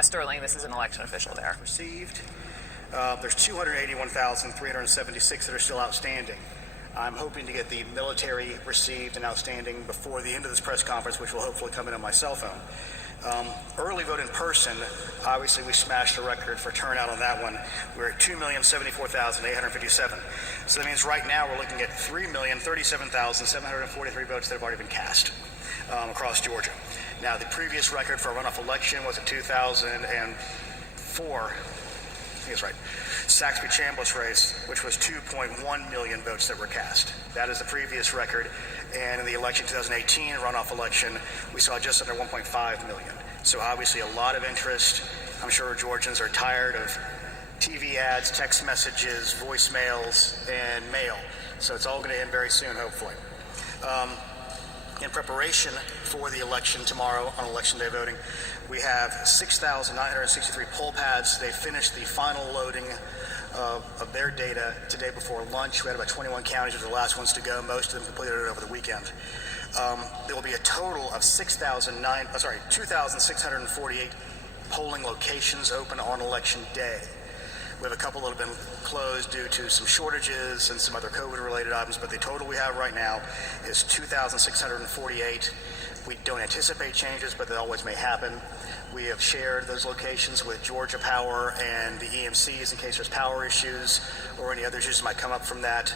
Sterling, this is an election official there. Received. There's 281,376 that are still outstanding. I'm hoping to get the military received and outstanding before the end of this press conference, which will hopefully come in on my cell phone. Early vote in person, obviously we smashed a record for turnout on that one. We're at 2,074,857. So that means right now we're looking at 3,037,743 votes that have already been cast across Georgia. Now, the previous record for a runoff election was in 2004, I think it's right, Saxby-Chambliss race, which was 2.1 million votes that were cast. That is the previous record. And in the election 2018 runoff election, we saw just under 1.5 million. So obviously a lot of interest. I'm sure Georgians are tired of TV ads, text messages, voicemails, and mail. So it's all going to end very soon, hopefully. In preparation for the election tomorrow on Election Day voting, we have 6,963 poll pads. They finished the final loading of their data today before lunch. We had about 21 counties were the last ones to go. Most of them completed it over the weekend. There will be a total of 2,648 polling locations open on Election Day. We have a couple that have been closed due to some shortages and some other COVID-related items, but the total we have right now is 2,648. We don't anticipate changes, but they always may happen. We have shared those locations with Georgia Power and the EMCs in case there's power issues or any other issues that might come up from that.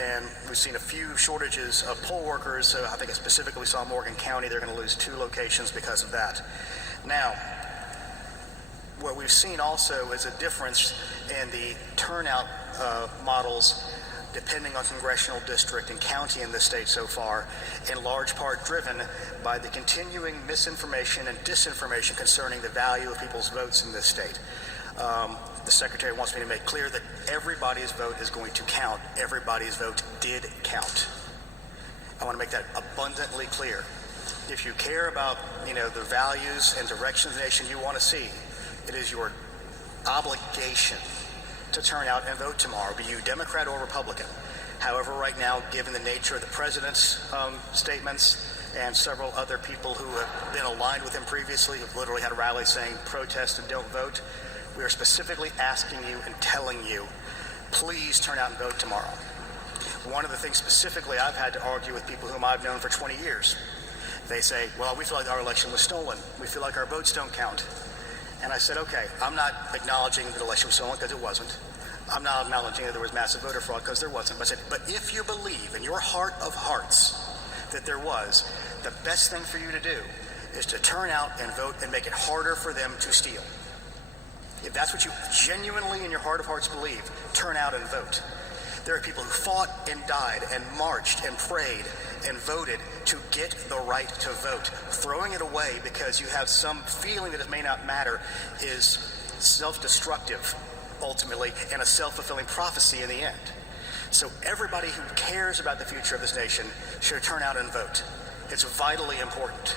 And we've seen a few shortages of poll workers. So I think specifically we saw Morgan County, they're going to lose 2 locations because of that. Now, what we've seen also is a difference in the turnout models depending on congressional district and county in this state so far, in large part driven by the continuing misinformation and disinformation concerning the value of people's votes in this state. The Secretary wants me to make clear that everybody's vote is going to count. Everybody's vote did count. I want to make that abundantly clear. If you care about, the values and direction of the nation you want to see, it is your obligation to turn out and vote tomorrow, be you Democrat or Republican. However, right now, given the nature of the president's statements and several other people who have been aligned with him previously, who've literally had rallies saying protest and don't vote, we are specifically asking you and telling you, please turn out and vote tomorrow. One of the things specifically I've had to argue with people whom I've known for 20 years, they say, well, we feel like our election was stolen. We feel like our votes don't count. And I said, okay, I'm not acknowledging that the election was stolen because it wasn't. I'm not acknowledging that there was massive voter fraud because there wasn't. But I said, but if you believe in your heart of hearts that there was, the best thing for you to do is to turn out and vote and make it harder for them to steal. If that's what you genuinely in your heart of hearts believe, turn out and vote. There are people who fought and died and marched and prayed and voted to get the right to vote. Throwing it away because you have some feeling that it may not matter is self-destructive, ultimately, and a self-fulfilling prophecy in the end. So everybody who cares about the future of this nation should turn out and vote. It's vitally important.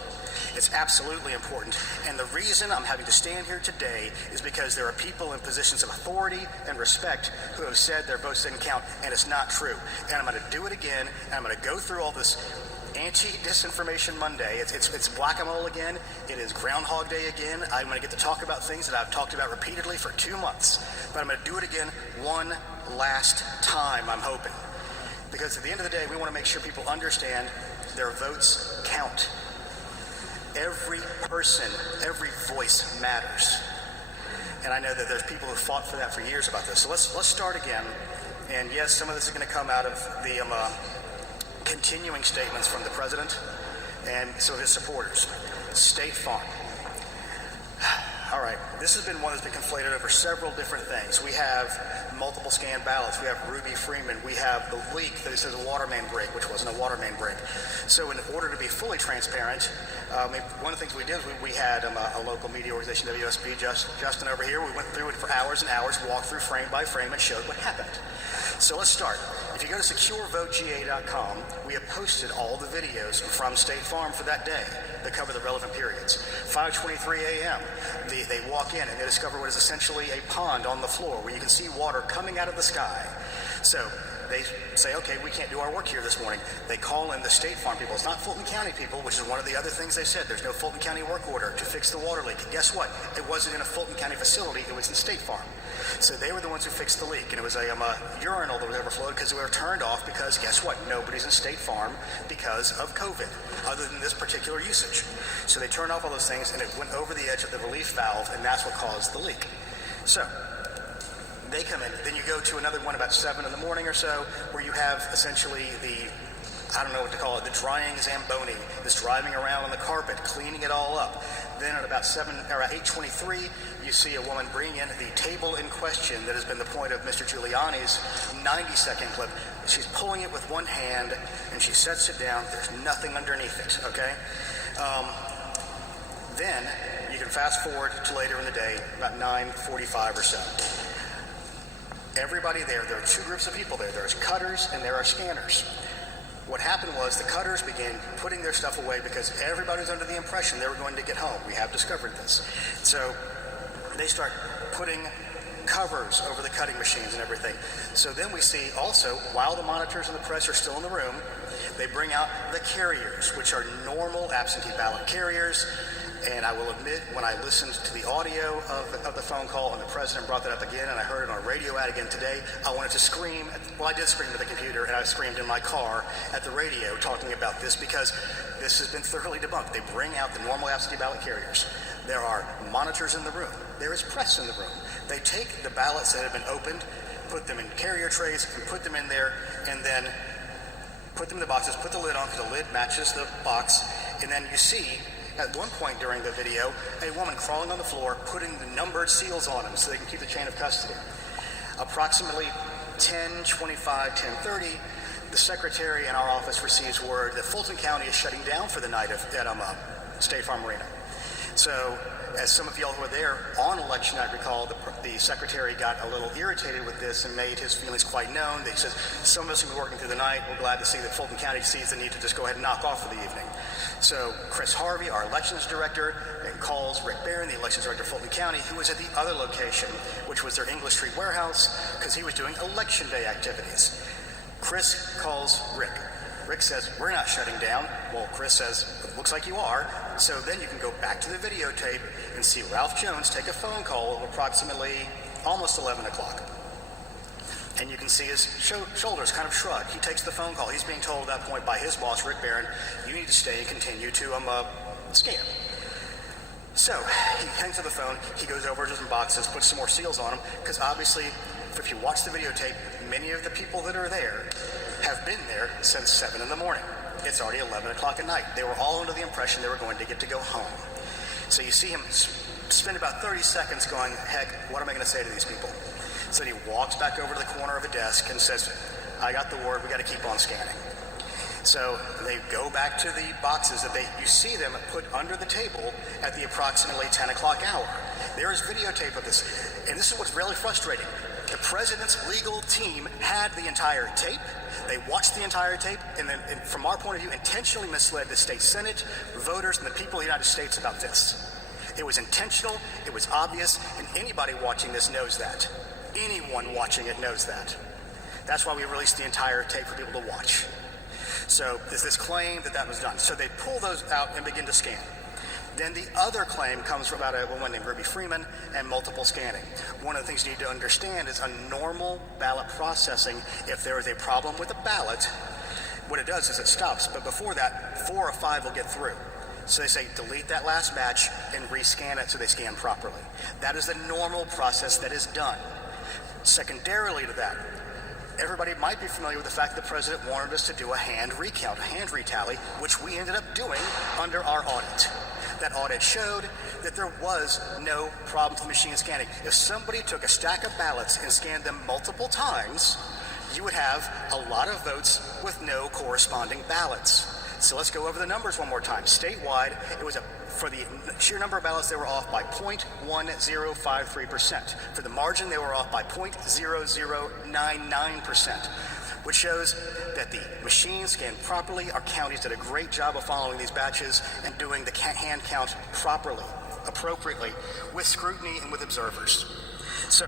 It's absolutely important. And the reason I'm having to stand here today is because there are people in positions of authority and respect who have said their votes didn't count, and it's not true. And I'm going to do it again, and I'm going to go through all this anti-disinformation Monday. It's whack-a-mole again. It is Groundhog Day again. I'm going to get to talk about things that I've talked about repeatedly for 2 months. But I'm going to do it again one last time, I'm hoping. Because at the end of the day, we want to make sure people understand their votes count. Every person, every voice matters. And I know that there's people who fought for that for years about this. So let's start again. And yes, some of this is going to come out of the continuing statements from the president and some of his supporters. State Farm. All right, this has been one that's been conflated over several different things. We have multiple scanned ballots. We have Ruby Freeman. We have the leak that says a water main break, which wasn't a water main break. So in order to be fully transparent, one of the things we did was we had a local media organization, WSB, Justin over here. We went through it for hours and hours, walked through frame by frame, and showed what happened. So let's start. If you go to securevotega.com, we have posted all the videos from State Farm for that day that cover the relevant periods. 5:23 a.m., they walk in and they discover what is essentially a pond on the floor where you can see water coming out of the sky. So they say, okay, we can't do our work here this morning. They call in the State Farm people. It's not Fulton County people, which is one of the other things they said. There's no Fulton County work order to fix the water leak. And guess what? It wasn't in a Fulton County facility. It was in State Farm. So they were the ones who fixed the leak. And it was a urinal that was overflowed because we were turned off because guess what? Nobody's in State Farm because of COVID, other than this particular usage. So they turned off all those things and it went over the edge of the relief valve, and that's what caused the leak. So they come in. Then you go to another one about 7 in the morning or so, where you have essentially I don't know what to call it, the drying Zamboni that's driving around on the carpet, cleaning it all up. Then at about 8:23, you see a woman bring in the table in question that has been the point of Mr. Giuliani's 90-second clip. She's pulling it with one hand, and she sets it down. There's nothing underneath it, okay? Then you can fast forward to later in the day, about 9:45 or so. Everybody there are two groups of people there. There's cutters and there are scanners. What happened was the cutters began putting their stuff away because everybody was under the impression they were going to get home. We have discovered this. So they start putting covers over the cutting machines and everything. So then we see also, while the monitors and the press are still in the room, they bring out the carriers, which are normal absentee ballot carriers. And I will admit, when I listened to the audio of the phone call and the president brought that up again, and I heard it on a radio ad again today, I wanted to scream. Well, I did scream at the computer, and I screamed in my car at the radio talking about this because this has been thoroughly debunked. They bring out the normal absentee ballot carriers. There are monitors in the room. There is press in the room. They take the ballots that have been opened, put them in carrier trays, and put them in there, and then put them in the boxes, put the lid on because the lid matches the box, and then you see at one point during the video, a woman crawling on the floor, putting the numbered seals on them so they can keep the chain of custody. Approximately 10:25, 10:30, the secretary in our office receives word that Fulton County is shutting down for the night at State Farm Arena. So, as some of y'all who were there on election night recall, the secretary got a little irritated with this and made his feelings quite known. He says, some of us have been working through the night. We're glad to see that Fulton County sees the need to just go ahead and knock off for the evening. So Chris Harvey, our elections director, then calls Rick Barron, the elections director of Fulton County, who was at the other location, which was their English Street warehouse, because he was doing election day activities. Chris calls Rick. Rick says, we're not shutting down. Well, Chris says, it looks like you are. So then you can go back to the videotape and see Ralph Jones take a phone call at approximately almost 11 o'clock. And you can see his shoulders kind of shrug. He takes the phone call. He's being told at that point by his boss, Rick Barron, you need to stay and continue to scan. So he hangs up the phone. He goes over to some boxes, puts some more seals on them, because obviously, if you watch the videotape, many of the people that are there have been there since 7 in the morning. It's already 11 o'clock at night. They were all under the impression they were going to get to go home. So you see him spend about 30 seconds going, heck, what am I going to say to these people? So then he walks back over to the corner of a desk and says, I got the word, we got to keep on scanning. So they go back to the boxes that you see them put under the table at the approximately 10 o'clock hour. There is videotape of this, and this is what's really frustrating. The president's legal team had the entire tape. They watched the entire tape, and then, from our point of view, intentionally misled the state senate, voters, and the people of the United States about this. It was intentional, it was obvious, and anybody watching this knows that. Anyone watching it knows that. That's why we released the entire tape for people to watch. So there's this claim that was done. So they pull those out and begin to scan. Then the other claim comes from about a woman named Ruby Freeman and multiple scanning. One of the things you need to understand is a normal ballot processing, if there is a problem with a ballot, what it does is it stops. But before that, 4 or 5 will get through. So they say, delete that last batch and rescan it so they scan properly. That is the normal process that is done. Secondarily to that, everybody might be familiar with the fact that the president wanted us to do a hand recount, a hand retally, which we ended up doing under our audit. That audit showed that there was no problem with the machine scanning. If somebody took a stack of ballots and scanned them multiple times, you would have a lot of votes with no corresponding ballots. So let's go over the numbers one more time. Statewide, it was for the sheer number of ballots, they were off by 0.1053%. For the margin, they were off by 0.0099%, which shows that the machine scanned properly. Our counties did a great job of following these batches and doing the hand count properly, appropriately, with scrutiny and with observers. So